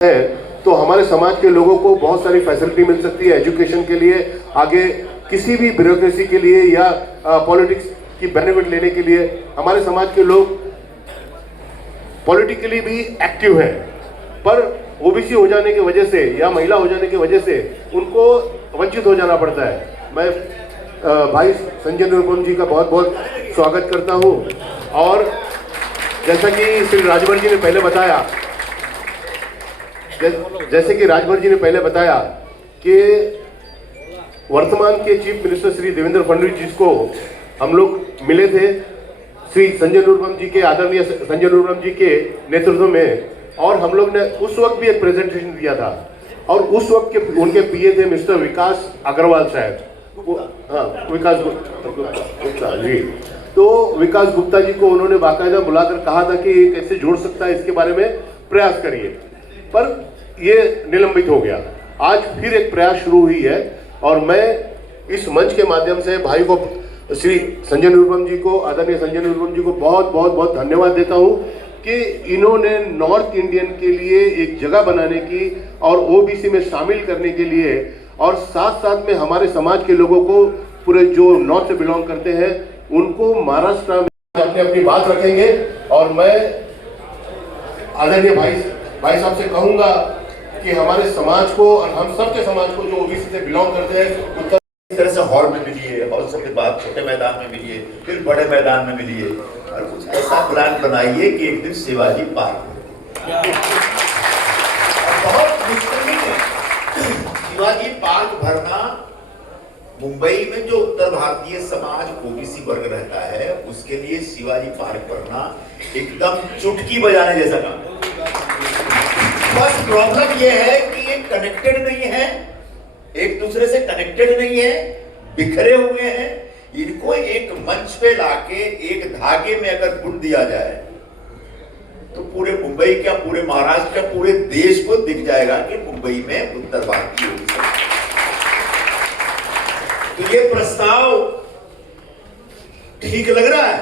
है तो हमारे समाज के लोगों को बहुत सारी फैसिलिटी मिल सकती है एजुकेशन के लिए, आगे किसी भी ब्यूरोक्रेसी के लिए या पॉलिटिक्स की बेनिफिट लेने के लिए। हमारे समाज के लोग पॉलिटिकली भी एक्टिव हैं, पर ओबीसी हो जाने की वजह से या महिला हो जाने की वजह से उनको वंचित हो जाना पड़ता है। मैं भाई संजय निरुपम जी का बहुत बहुत स्वागत करता हूं। और जैसा कि श्री राजभर जी ने पहले बताया, जैसे कि राजभर जी ने पहले बताया कि वर्तमान के चीफ मिनिस्टर श्री देवेंद्र फडणवीस जी को हम लोग मिले थे श्री संजय निरुपम जी के, आदरणीय संजय निरुपम जी के नेतृत्व में, और हम लोग ने उस वक्त भी एक प्रेजेंटेशन दिया था। और उस वक्त के उनके पीए थे मिस्टर विकास अग्रवाल साहब, विकास गुप्ता जी। तो विकास गुप्ता जी को उन्होंने बाकायदा बुलाकर कहा था कि ये कैसे जुड़ सकता है, इसके बारे में प्रयास करिए, पर ये निलंबित हो गया। आज फिर एक प्रयास शुरू हुई है और मैं इस मंच के माध्यम से भाई को, श्री संजय निरुपम जी को, आदरणीय संजय निरुपम जी को बहुत बहुत बहुत धन्यवाद देता हूं कि इन्होंने नॉर्थ इंडियन के लिए एक जगह बनाने की और ओबीसी में शामिल करने के लिए, और साथ साथ में हमारे समाज के लोगों को, पूरे जो नॉर्थ से बिलोंग करते हैं, उनको महाराष्ट्र में अपनी अपनी बात रखेंगे। और मैं आदरणीय भाई साहब से कहूंगा कि हमारे समाज को और हम सबके समाज को जो ओबीसी से बिलोंग करते हैं, उत्तर इस तरह से हॉल में मिलिए, हॉल से बाद छोटे मैदान में मिलिए, फिर बड़े मैदान में मिलिए, और कुछ ऐसा प्लान बनाइए कि एक दिन शिवाजी पार्क बहुत मुश्किल है। शिवाजी पार्क भरना, मुंबई में जो उत्तर भारतीय समाज ओबीसी वर्ग रहता है उसके लिए शिवाजी पार्क भरना एकदम चुटकी बजाने जैसा काम। बस प्रॉब्लम यह है कि ये कनेक्टेड नहीं है, एक दूसरे से कनेक्टेड नहीं है, बिखरे हुए हैं। इनको एक मंच पे लाके एक धागे में अगर बुन दिया जाए तो पूरे मुंबई क्या, पूरे महाराष्ट्र क्या, पूरे देश को दिख जाएगा कि मुंबई में उत्तर भारतीय ओबीसी। तो ये प्रस्ताव ठीक लग रहा है?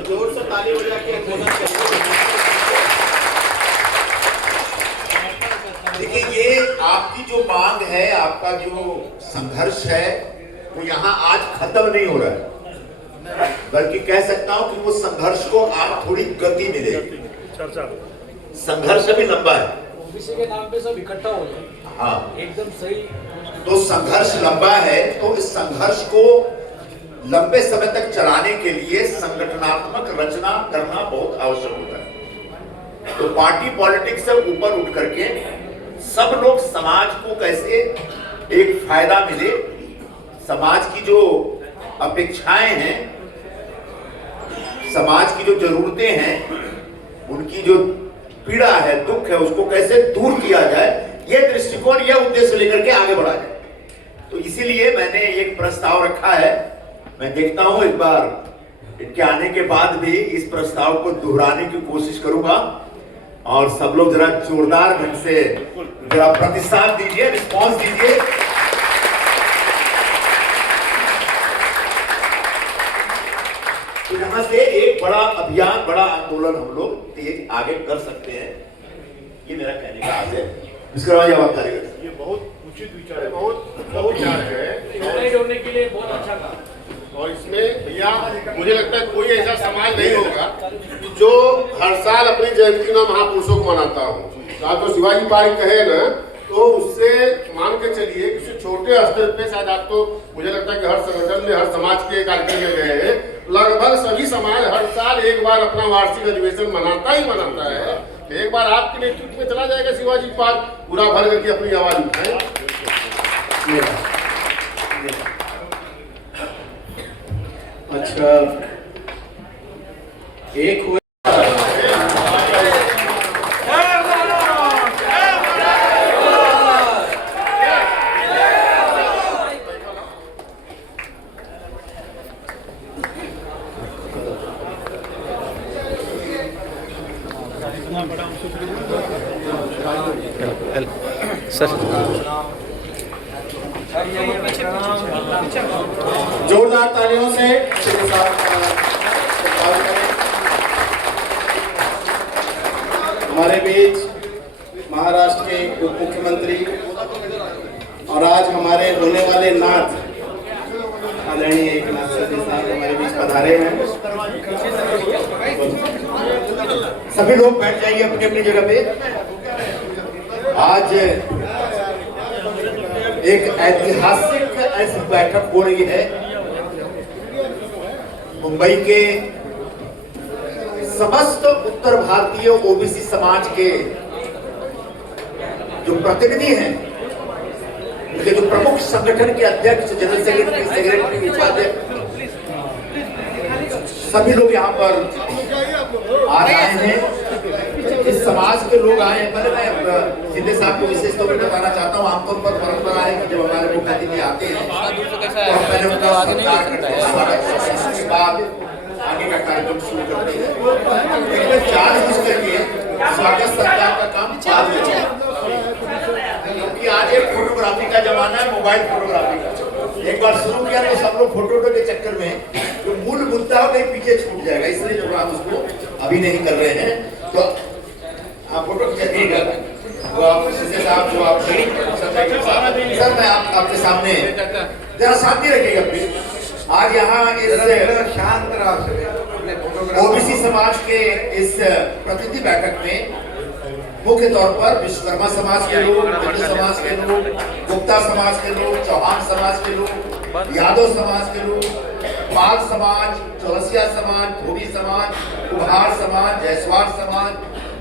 जोर से ताली बजा के देखिए, ये आपकी जो मांग है, आपका जो संघर्ष है, वो यहाँ आज खत्म नहीं हो रहा है, बल्कि कह सकता हूं कि वो संघर्ष को आज थोड़ी गति मिलेगी। संघर्ष अभी लंबा है, ओबीसी के नाम पे सब इकट्ठा हो जाए। हाँ, एकदम सही। तो संघर्ष लंबा है, तो इस संघर्ष को लंबे समय तक चलाने के लिए संगठनात्मक रचना करना बहुत आवश्यक होता है। तो पार्टी पॉलिटिक्स से ऊपर उठ करके सब लोग समाज को कैसे एक फायदा मिले, समाज की जो अपेक्षाएं हैं, समाज की जो जरूरतें हैं, उनकी जो पीड़ा है, दुख है, उसको कैसे दूर किया जाए, यह दृष्टिकोण, यह उद्देश्य लेकर के आगे बढ़ा जाए। तो इसीलिए मैंने एक प्रस्ताव रखा है। मैं देखता हूं एक बार इनके आने के बाद भी इस प्रस्ताव को दोहराने की कोशिश करूंगा, और सब लोग जरा जोरदार ढंग से जरा प्रतिसाद दीजिए, रिस्पॉन्स दीजिए। तो यहां से एक बड़ा अभियान, बड़ा आंदोलन हम लोग तेज आगे कर सकते हैं, ये मेरा कहने का आशय है। इसके बाद जवाब करेगा। ये बहुत उचित विचार है, बहुत विचार है, जोड़ने के लिए बहुत अच्छा काम। और इसमें भैया मुझे लगता है कोई ऐसा समाज नहीं होगा जो हर साल अपनी जयंती में महापुरुषों को मनाता हो। आप तो शिवाजी पार्क कहे ना, तो उससे मान के चलिए किसी छोटे स्तर पे, शायद आप तो, मुझे लगता है कि हर संगठन में, हर समाज के कार्यक्रम में गए हैं, लगभग सभी समाज हर साल एक बार अपना वार्षिक अधिवेशन मनाता ही मनाता है। एक बार आपके नेतृत्व में चला जाएगा शिवाजी पार्क, पूरा भर करके अपनी आवाज उठाए। अच्छा, एक हुए सर, जोरदार तालियों से हमारे बीच महाराष्ट्र के उप मुख्यमंत्री और आज हमारे होने वाले नाथ आदरणीय एकनाथ शिंदे साहब हमारे बीच पधारे हैं। सभी लोग बैठ जाइए अपनी अपनी जगह पे। आज एक ऐतिहासिक ऐसी बैठक हो रही है। मुंबई के समस्त उत्तर भारतीय ओबीसी समाज के जो प्रतिनिधि हैं, उनके जो प्रमुख संगठन के अध्यक्ष, जनरल सेक्रेटरी, उपाध्यक्ष, सभी लोग यहाँ पर आ रहे हैं। इस समाज के लोग आए हैं। पहले मैं शिंदे साहब को विशेष तौर पर बताना चाहता हूँ, आमतौर पर परंपरा है कि जब हमारे मुख्य अतिथि आते हैं तो हम पहले उनका सत्कार करते हैं, स्वागत करते हैं, उसके बाद आगे का कार्यक्रम शुरू करते हैं। लेकिन 4 करके स्वागत सत्कार का काम बाद में चला, क्योंकि आज एक फोटोग्राफी का जमाना है, मोबाइल फोटोग्राफी का। एक बार शुरू किया तो सब लोग फोटो के चक्कर में जो मूल मुद्दा कहीं पीछे छूट जाएगा, इसलिए जो हम उसको अभी नहीं कर रहे हैं। तो आप फोटो खींचिएगा तो आप शिंदे साहब जो आप सर मैं आपके सामने जरा शांति रखिएगा प्लीज। आज यहाँ इस शांत ओबीसी समाज के इस प्रतिनिधि बैठक में मुख्य तौर पर विश्वकर्मा समाज के लोग, हिंदू समाज के लोग, गुप्ता समाज के लोग, चौहान समाज के लोग, यादव समाज के लोग, पाल समाज, चौरसिया समाज, धोबी समाज, कुम्हार समाज, जायसवाल समाज,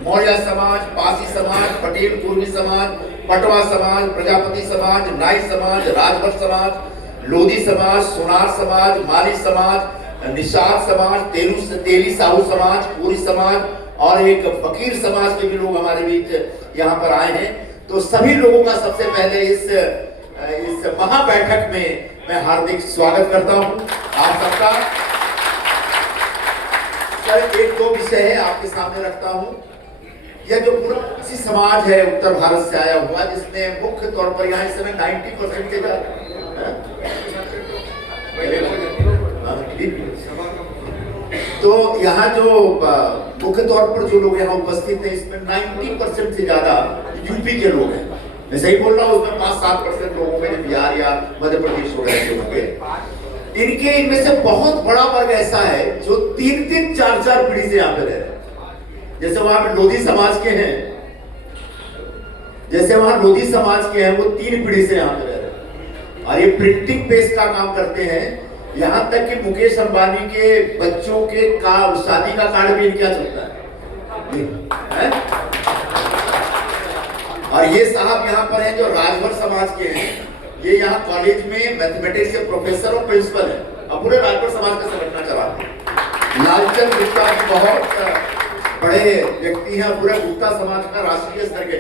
मौर्य समाज, पासी समाज, पटेल कुर्मी समाज, पटवा समाज, प्रजापति समाज, नाई समाज, राजभर समाज, लोधी समाज, सोनार समाज, माली समाज, निषाद समाज, तेली साहू समाज, पूरी समाज और एक फकीर समाज के भी लोग हमारे बीच यहाँ पर आए हैं। तो सभी लोगों का सबसे पहले इस महाबैठक में मैं हार्दिक स्वागत करता हूँ आप सबका। सर, 1-2 विषय है आपके सामने रखता हूँ। यह जो पूरा ओबीसी समाज है उत्तर भारत से आया हुआ, जिसमें मुख्य तौर पर यहाँ इस समय 90% के तो यहाँ जो मुख्य तौर पर जो लोग यहाँ उपस्थित हैं, इसमें 90% से ज्यादा यूपी के लोग हैं। मैं सही बोल रहा हूँ? उसमें 5-7% लोगों में बिहार या मध्य प्रदेश हो रहे होंगे। इनमें से बहुत बड़ा वर्ग ऐसा है जो 3-3, 4-4 पीढ़ी से यहाँ पे रह रहे हैं। जैसे वहां पे लोधी समाज के हैं, वो 3 पीढ़ी से यहाँ पे रह रहे हैं और ये प्रिंटिंग प्रेस का काम करते हैं। यहाँ तक कि मुकेश अंबानी के बच्चों के शादी का कार्ड भी इनका चलता है। और ये साहब यहाँ पर हैं जो राजभर समाज के हैं। ये यहाँ कॉलेज में मैथमेटिक्स के प्रोफेसर और प्रिंसिपल हैं और पूरे राजभर समाज का संगठन चलाते हैं। लालचंद गुप्ता जी बहुत बड़े व्यक्ति हैं, पूरे गुप्ता समाज का राष्ट्रीय स्तर के,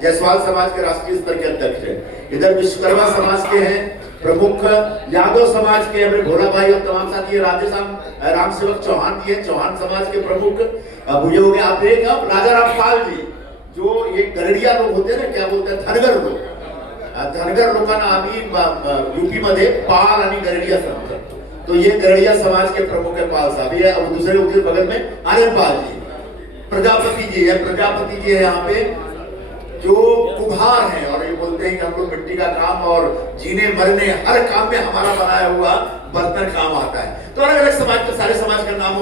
जायसवाल समाज के राष्ट्रीय स्तर के अध्यक्ष हैं। इधर विश्वकर्मा समाज के हैं प्रमुख, यादव समाज के हमारे भोला भाई और तमाम साथी, राम सेवक चौहान जी है, चौहान समाज के प्रमुख भूजे हो गए। आप देख राजा रामपाल जी, जो ये गरड़िया लोग होते हैं ना, क्या बोलते हैं, धनगर लोकांना आम्ही यूपी मध्ये पाल आणि गरड़िया समजतात। तो ये गरड़िया समाज के प्रमुख है पाल साहब। ये अब दूसरे उनके बगल में आनंद पाल जी, प्रजापति जी है यहाँ पे जो कुम्हार हैं और ये बोलते हैं कि हम लोग मिट्टी का काम और जीने मरने हर काम में हमारा बनाया हुआ बर्तन काम आता है। तो अलग अलग समाज के सारे समाज का नाम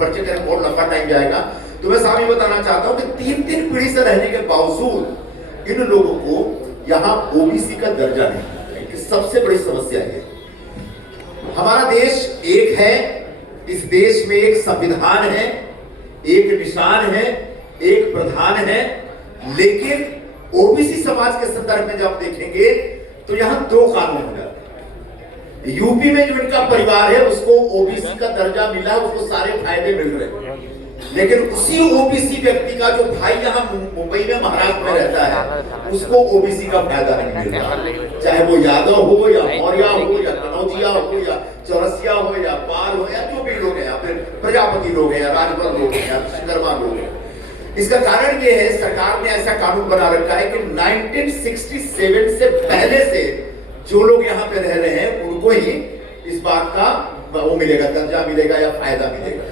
परिचय करने बहुत लंबा टाइम जाएगा। तो मैं साहब ये बताना चाहता हूँ कि 3-3 पीढ़ी से रहने के बावजूद इन लोगों को यहाँ ओबीसी का दर्जा नहीं है। सबसे बड़ी समस्या है। हमारा देश एक है, इस देश में एक संविधान है, एक निशान है, एक प्रधान है, लेकिन ओबीसी समाज के संदर्भ में जब देखेंगे तो यहाँ 2 कानून हो जाते हैं। यूपी में जो इनका परिवार है उसको ओबीसी का दर्जा मिला, उसको सारे फायदे मिल रहे हैं, लेकिन उसी ओबीसी व्यक्ति का जो भाई यहाँ मुंबई में, महाराष्ट्र में रहता है, उसको ओबीसी का फायदा नहीं मिल रहा। चाहे वो यादव हो या मौर्य हो या कनौजिया हो या चौरसिया हो या पाल हो या जो भी लोग हैं, या फिर प्रजापति लोग हैं या राजभर लोग हैं या विश्वकर्मा लोग हैं। इसका कारण ये है, सरकार ने ऐसा कानून बना रखा है कि 1967 से पहले से जो लोग यहाँ पे रह रहे हैं उनको ही इस बात का वो मिलेगा, दर्जा मिलेगा या फायदा मिलेगा।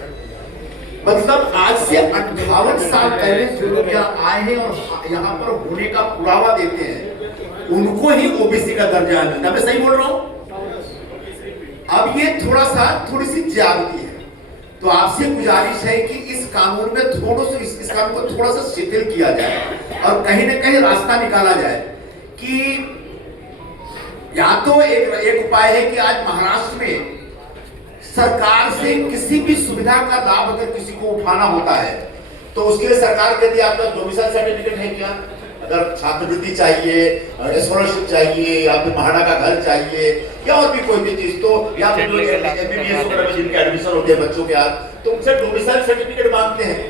मतलब आज से 58 साल पहले जो लोग यहाँ आए हैं और यहाँ पर होने का पुरावा देते हैं, उनको ही ओबीसी का दर्जा मिलता है। मैं सही बोल रहा हूँ? अब ये थोड़ी सी ज्यादती है, तो आपसे गुजारिश है कि इस कानून में इस कानून को थोड़ा सा शिथिल किया जाए और कहीं ना कहीं रास्ता निकाला जाए कि या तो एक उपाय है कि आज महाराष्ट्र में सरकार से किसी भी सुविधा का लाभ अगर किसी को उठाना होता है तो उसके लिए सरकार कहती है आपका डोमिसाइल सर्टिफिकेट है क्या? अगर छात्रवृत्ति चाहिए, स्कॉलरशिप चाहिए, या फिर महाड़ा का घर चाहिए, या और भी कोई भी चीज, तो या फिर एमबीबीएस वगैरह में जिनके एडमिशन होते हैं बच्चों के हाथ, तो उनसे डोमिसाइल सर्टिफिकेट मांगते हैं।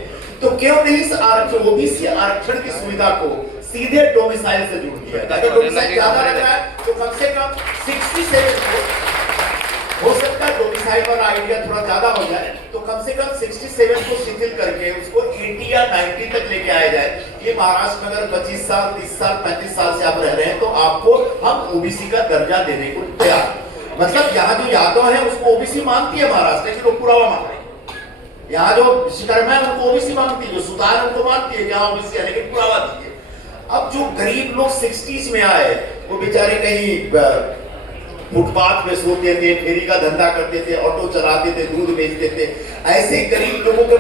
तो क्यों नहीं इस आरक्षण, ओबीसी आरक्षण की सुविधा को सीधे डोमिसाइल से जोड़ दिया? अगर डोमिसाइल ज्यादा लग रहा है तो कम से कम 67 हो सकता है, डोमिसाइल वाला आइडिया थोड़ा ज्यादा हो जाए, तो कम से कम 67 को शिथिल करके उसको 80 या 90 तक लेके आया जाए। ये महाराष्ट्र में अगर 25 साल, 30 साल, 35 साल से आप रह रहे हैं तो आपको हम ओबीसी का दर्जा देने को तैयार। मतलब यहाँ जो यादव है उसको ओबीसी मानती है महाराष्ट्र की, लोग पुरावा मांग रहे हैं। यहाँ जो विश्वकर्मा है उनको ओबीसी मांगती है, जो सुतार उनको मानती है, यहाँ ओबीसी है, लेकिन पुरावा दीजिए। अब जो गरीब लोग 60s में आए, वो बेचारे कहीं फुटपाथ पे सोते थे, फेरी का धंधा करते थे, ऑटो चलाते थे, दूध बेचते थे, ऐसे गरीब लोगों को